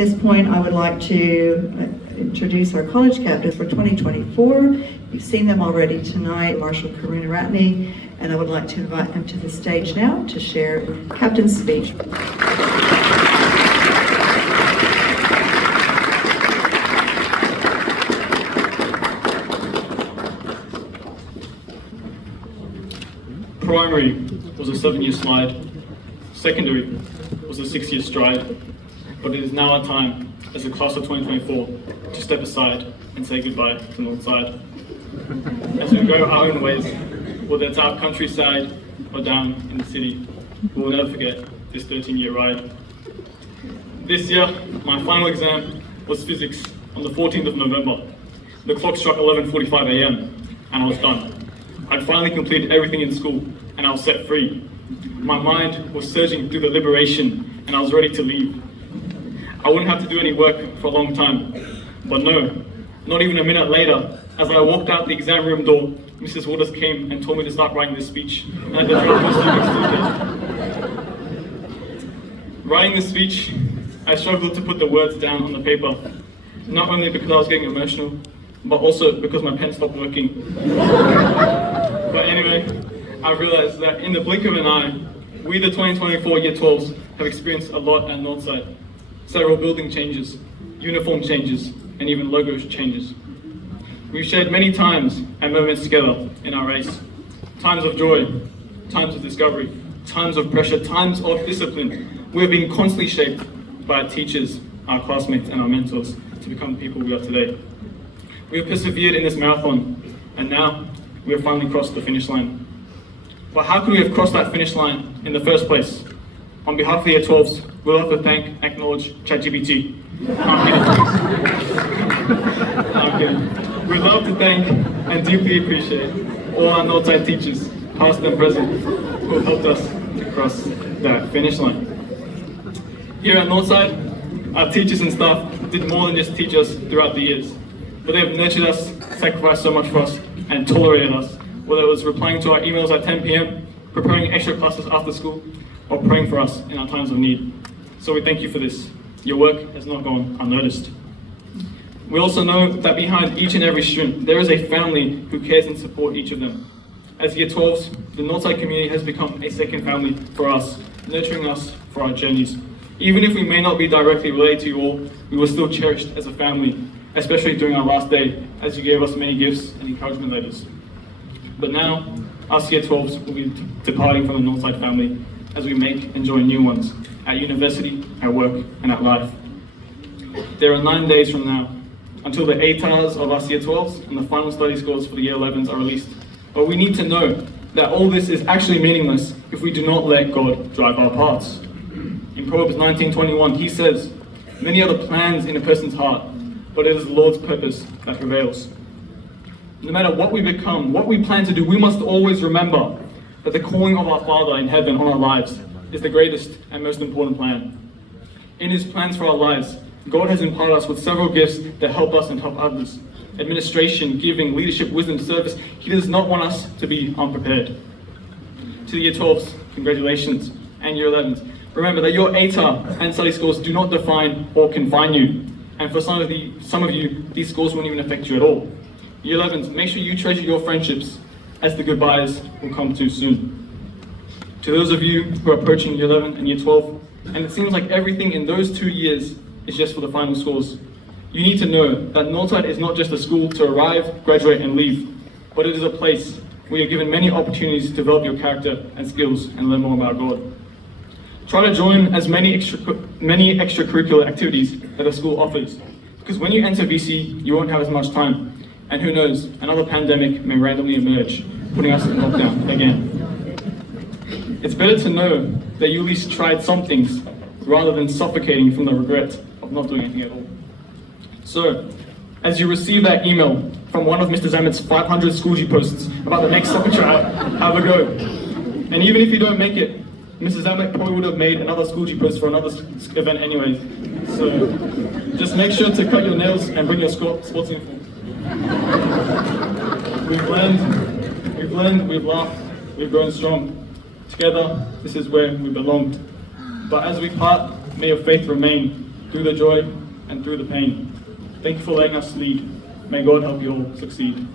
this point, I would like to introduce our college captains for 2024. You've seen them already tonight, Marshel Karunaratne, and I would like to invite them to the stage now to share captain's speech. Primary was a 7-year slide, secondary was a 6-year stride, but it is now our time as the class of 2024 to step aside and say goodbye to Northside. As we go our own ways, whether it's our countryside or down in the city, we will never forget this 13-year ride. This year, my final exam was physics on the 14th of November. The clock struck 11:45 a.m. and I was done. I'd finally completed everything in school and I was set free. My mind was surging through the liberation and I was ready to leave. I wouldn't have to do any work for a long time, but no, not even a minute later, as I walked out the exam room door, Mrs. Waters came and told me to start writing this speech. And I had to drop my Writing this speech, I struggled to put the words down on the paper, not only because I was getting emotional, but also because my pen stopped working. But anyway, I realized that in the blink of an eye, we the 2024 Year 12s have experienced a lot at Northside. Several building changes, uniform changes, and even logo changes. We've shared many times and moments together in our race. Times of joy, times of discovery, times of pressure, times of discipline. We have been constantly shaped by our teachers, our classmates, and our mentors to become the people we are today. We have persevered in this marathon, and now we have finally crossed the finish line. But how could we have crossed that finish line in the first place? On behalf of the Year 12s, we'd like to thank, acknowledge ChatGPT. I'm kidding. We'd love to thank and deeply appreciate all our Northside teachers, past and present, who have helped us to cross that finish line. Here at Northside, our teachers and staff did more than just teach us throughout the years, but they have nurtured us, sacrificed so much for us, and tolerated us, whether it was replying to our emails at 10 p.m., preparing extra classes after school, or praying for us in our times of need. So we thank you for this. Your work has not gone unnoticed. We also know that behind each and every student, there is a family who cares and supports each of them. As Year 12s, the Northside community has become a second family for us, nurturing us for our journeys. Even if we may not be directly related to you all, we were still cherished as a family, especially during our last day, as you gave us many gifts and encouragement letters. But now, us Year 12s will be departing from the Northside family as we make and join new ones at university, at work, and at life. There are 9 days from now until the ATARs of us Year 12s and the final study scores for the Year 11s are released. But we need to know that all this is actually meaningless if we do not let God drive our paths. In Proverbs 19:21, he says, "Many are the plans in a person's heart, but it is the Lord's purpose that prevails." No matter what we become, what we plan to do, we must always remember that the calling of our Father in heaven on our lives is the greatest and most important plan. In his plans for our lives, God has imparted us with several gifts that help us and help others. Administration, giving, leadership, wisdom, service. He does not want us to be unprepared. To the Year 12s, congratulations, and Year 11s. Remember that your ATAR and study scores do not define or confine you. And for some of you, these scores won't even affect you at all. Year 11s, make sure you treasure your friendships, as the goodbyes will come too soon. To those of you who are approaching Year 11 and Year 12, and it seems like everything in those 2 years is just for the final scores, you need to know that Northside is not just a school to arrive, graduate, and leave, but it is a place where you're given many opportunities to develop your character and skills and learn more about God. Try to join as many extracurricular activities that the school offers, because when you enter VC, you won't have as much time. And who knows, another pandemic may randomly emerge, putting us in lockdown again. It's better to know that you at least tried some things, rather than suffocating from the regret of not doing anything at all. So, as you receive that email from one of Mr. Zamet's 500 Schoolgy posts about the next soccer trial, have a go. And even if you don't make it, Mrs. Zamet probably would have made another Schoolgy post for another event anyways. So, just make sure to cut your nails and bring your sports uniform. We've learned, we've laughed, we've grown strong. Together, this is where we belong. But as we part, may your faith remain, through the joy and through the pain. Thank you for letting us lead. May God help you all succeed.